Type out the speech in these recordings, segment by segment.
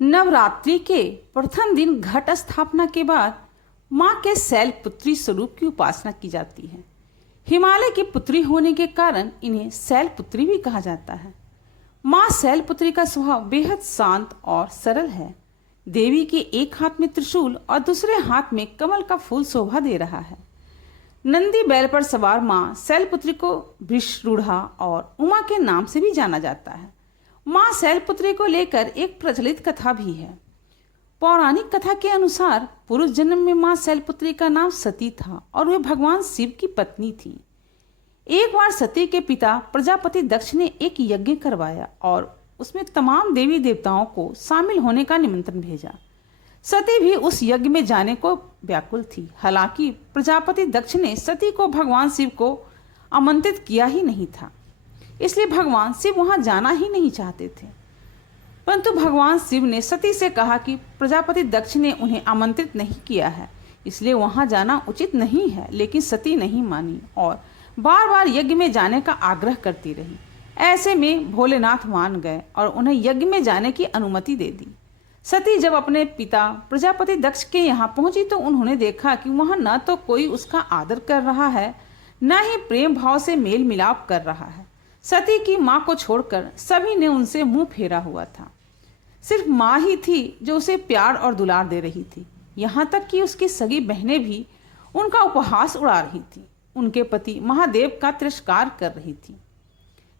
नवरात्रि के प्रथम दिन घट स्थापना के बाद माँ के शैलपुत्री स्वरूप की उपासना की जाती है। हिमालय की पुत्री होने के कारण इन्हें शैलपुत्री भी कहा जाता है। माँ शैलपुत्री का स्वभाव बेहद शांत और सरल है। देवी के एक हाथ में त्रिशूल और दूसरे हाथ में कमल का फूल शोभा दे रहा है। नंदी बैल पर सवार माँ शैलपुत्री को वृषरूढ़ा और उमा के नाम से भी जाना जाता है। माँ शैलपुत्री को लेकर एक प्रचलित कथा भी है। पौराणिक कथा के अनुसार पूर्व जन्म में माँ शैलपुत्री का नाम सती था और वे भगवान शिव की पत्नी थी। एक बार सती के पिता प्रजापति दक्ष ने एक यज्ञ करवाया और उसमें तमाम देवी देवताओं को शामिल होने का निमंत्रण भेजा। सती भी उस यज्ञ में जाने को व्याकुल थी। हालांकि प्रजापति दक्ष ने सती को भगवान शिव को आमंत्रित किया ही नहीं था, इसलिए भगवान शिव वहां जाना ही नहीं चाहते थे। परंतु भगवान शिव ने सती से कहा कि प्रजापति दक्ष ने उन्हें आमंत्रित नहीं किया है, इसलिए वहां जाना उचित नहीं है। लेकिन सती नहीं मानी और बार बार यज्ञ में जाने का आग्रह करती रही। ऐसे में भोलेनाथ मान गए और उन्हें यज्ञ में जाने की अनुमति दे दी। सती जब अपने पिता प्रजापति दक्ष के यहाँ पहुंची तो उन्होंने देखा कि वहां न तो कोई उसका आदर कर रहा है, न ही प्रेम भाव से मेल मिलाप कर रहा है। सती की माँ को छोड़कर सभी ने उनसे मुंह फेरा हुआ था। सिर्फ माँ ही थी जो उसे प्यार और दुलार दे रही थी। यहाँ तक कि उसकी सगी बहनें भी उनका उपहास उड़ा रही थी। उनके पति महादेव का तिरस्कार कर रही थी।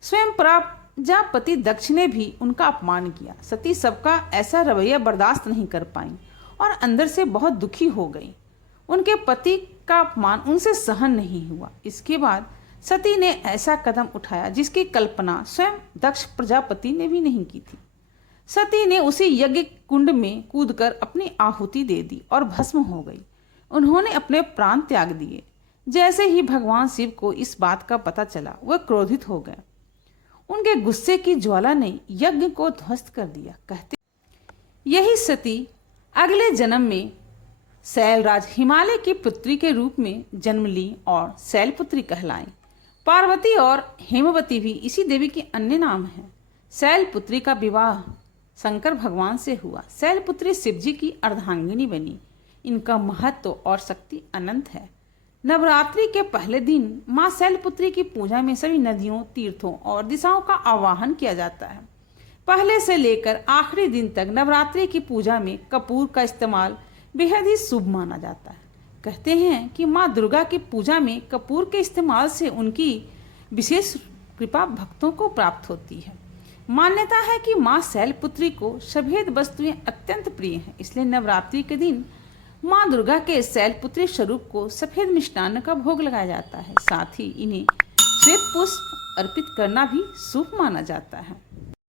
स्वयं प्रजापति दक्ष ने भी उनका अपमान किया। सती सबका ऐसा रवैया बर्दाश्त नहीं कर पाई और अंदर से बहुत दुखी हो गई। उनके पति का अपमान उनसे सहन नहीं हुआ। इसके बाद सती ने ऐसा कदम उठाया जिसकी कल्पना स्वयं दक्ष प्रजापति ने भी नहीं की थी। सती ने उसी यज्ञ कुंड में कूदकर अपनी आहुति दे दी और भस्म हो गई। उन्होंने अपने प्राण त्याग दिए। जैसे ही भगवान शिव को इस बात का पता चला, वह क्रोधित हो गए। उनके गुस्से की ज्वाला ने यज्ञ को ध्वस्त कर दिया। कहते यही सती अगले जन्म में शैलराज हिमालय की पुत्री के रूप में जन्म ली और शैलपुत्री कहलाई। पार्वती और हेमवती भी इसी देवी के अन्य नाम हैं। शैलपुत्री का विवाह शंकर भगवान से हुआ। शैलपुत्री शिवजी की अर्धांगिनी बनी। इनका महत्व और शक्ति अनंत है। नवरात्रि के पहले दिन माँ शैलपुत्री की पूजा में सभी नदियों, तीर्थों और दिशाओं का आवाहन किया जाता है। पहले से लेकर आखिरी दिन तक नवरात्रि की पूजा में कपूर का इस्तेमाल बेहद ही शुभ माना जाता है। कहते हैं कि माँ दुर्गा की पूजा में कपूर के इस्तेमाल से उनकी विशेष कृपा भक्तों को प्राप्त होती है। मान्यता है कि माँ शैलपुत्री को सफेद वस्तुएं अत्यंत प्रिय हैं, इसलिए नवरात्रि के दिन माँ दुर्गा के शैलपुत्री स्वरूप को सफेद मिष्टान्न का भोग लगाया जाता है। साथ ही इन्हें श्वेत पुष्प अर्पित करना भी शुभ माना जाता है।